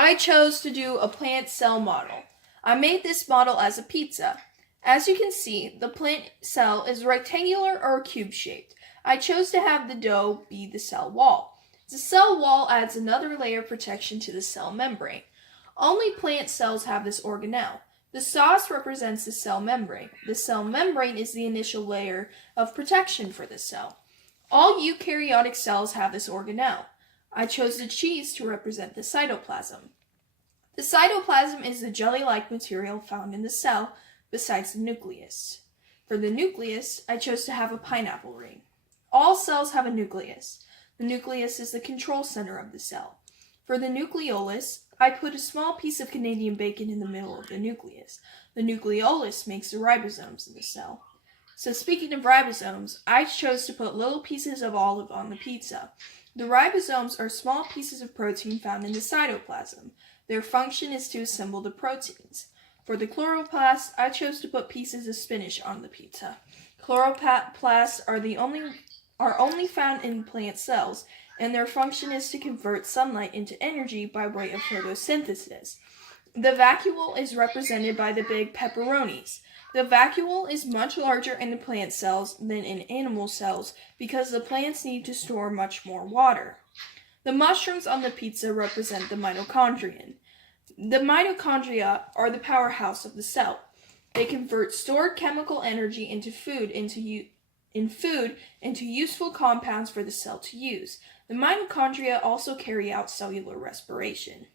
I chose to do a plant cell model. I made this model as a pizza. As you can see, the plant cell is rectangular or cube shaped. I chose to have the dough be the cell wall. The cell wall adds another layer of protection to the cell membrane. Only plant cells have this organelle. The sauce represents the cell membrane. The cell membrane is the initial layer of protection for the cell. All eukaryotic cells have this organelle. I chose the cheese to represent the cytoplasm. The cytoplasm is the jelly-like material found in the cell besides the nucleus. For the nucleus, I chose to have a pineapple ring. All cells have a nucleus. The nucleus is the control center of the cell. For the nucleolus, I put a small piece of Canadian bacon in the middle of the nucleus. The nucleolus makes the ribosomes in the cell. So speaking of ribosomes, I chose to put little pieces of olive on the pizza. The ribosomes are small pieces of protein found in the cytoplasm. Their function is to assemble the proteins. For the chloroplasts, I chose to put pieces of spinach on the pizza. Chloroplasts are only found in plant cells, and their function is to convert sunlight into energy by way of photosynthesis. The vacuole is represented by the big pepperonis. The vacuole is much larger in the plant cells than in animal cells because the plants need to store much more water. The mushrooms on the pizza represent the mitochondrion. The mitochondria are the powerhouse of the cell. They convert stored chemical energy into food into useful compounds for the cell to use. The mitochondria also carry out cellular respiration.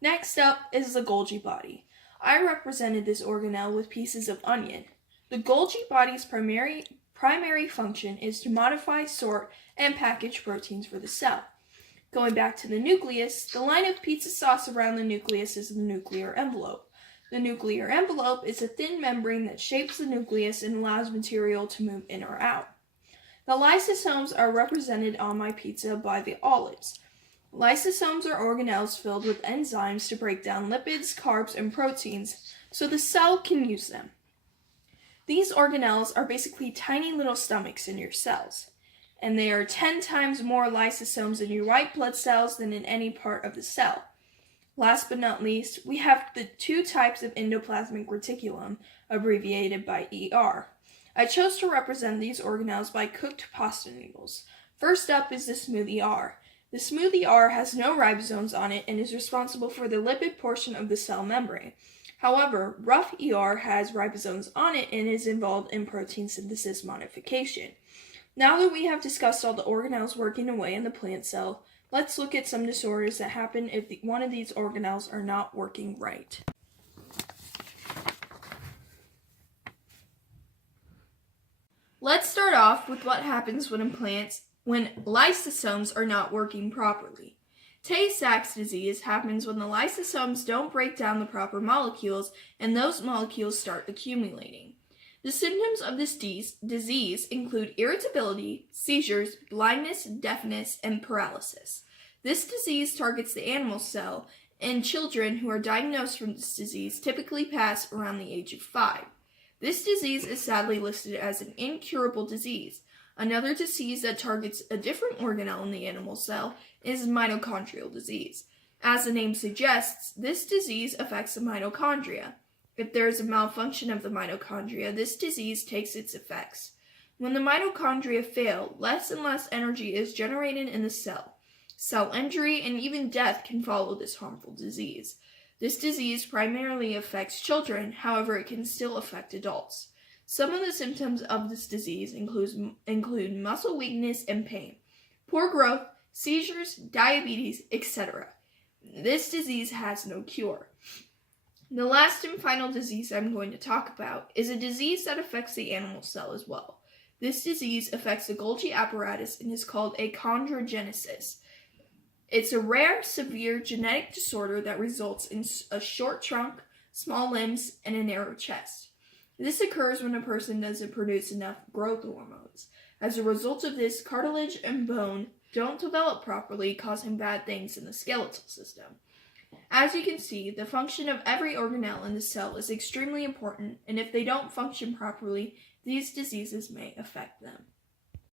Next up is the Golgi body. I represented this organelle with pieces of onion. The Golgi body's primary function is to modify, sort, and package proteins for the cell. Going back to the nucleus, the line of pizza sauce around the nucleus is the nuclear envelope. The nuclear envelope is a thin membrane that shapes the nucleus and allows material to move in or out. The lysosomes are represented on my pizza by the olives. Lysosomes are organelles filled with enzymes to break down lipids, carbs, and proteins so the cell can use them. These organelles are basically tiny little stomachs in your cells, and they are 10 times more lysosomes in your white blood cells than in any part of the cell. Last but not least, we have the two types of endoplasmic reticulum, abbreviated by ER. I chose to represent these organelles by cooked pasta noodles. First up is the smooth ER. The smooth ER has no ribosomes on it and is responsible for the lipid portion of the cell membrane. However, rough ER has ribosomes on it and is involved in protein synthesis modification. Now that we have discussed all the organelles working away in the plant cell, let's look at some disorders that happen if one of these organelles are not working right. Let's start off with what happens when lysosomes are not working properly. Tay-Sachs disease happens when the lysosomes don't break down the proper molecules and those molecules start accumulating. The symptoms of this disease include irritability, seizures, blindness, deafness, and paralysis. This disease targets the animal cell, and children who are diagnosed from this disease typically pass around the age of 5. This disease is sadly listed as an incurable disease. Another disease that targets a different organelle in the animal cell is mitochondrial disease. As the name suggests, this disease affects the mitochondria. If there is a malfunction of the mitochondria, this disease takes its effects. When the mitochondria fail, less and less energy is generated in the cell. Cell injury and even death can follow this harmful disease. This disease primarily affects children, however, it can still affect adults. Some of the symptoms of this disease include muscle weakness and pain, poor growth, seizures, diabetes, etc. This disease has no cure. The last and final disease I'm going to talk about is a disease that affects the animal cell as well. This disease affects the Golgi apparatus and is called achondrogenesis. It's a rare, severe genetic disorder that results in a short trunk, small limbs, and a narrow chest. This occurs when a person doesn't produce enough growth hormones. As a result of this, cartilage and bone don't develop properly, causing bad things in the skeletal system. As you can see, the function of every organelle in the cell is extremely important, and if they don't function properly, these diseases may affect them.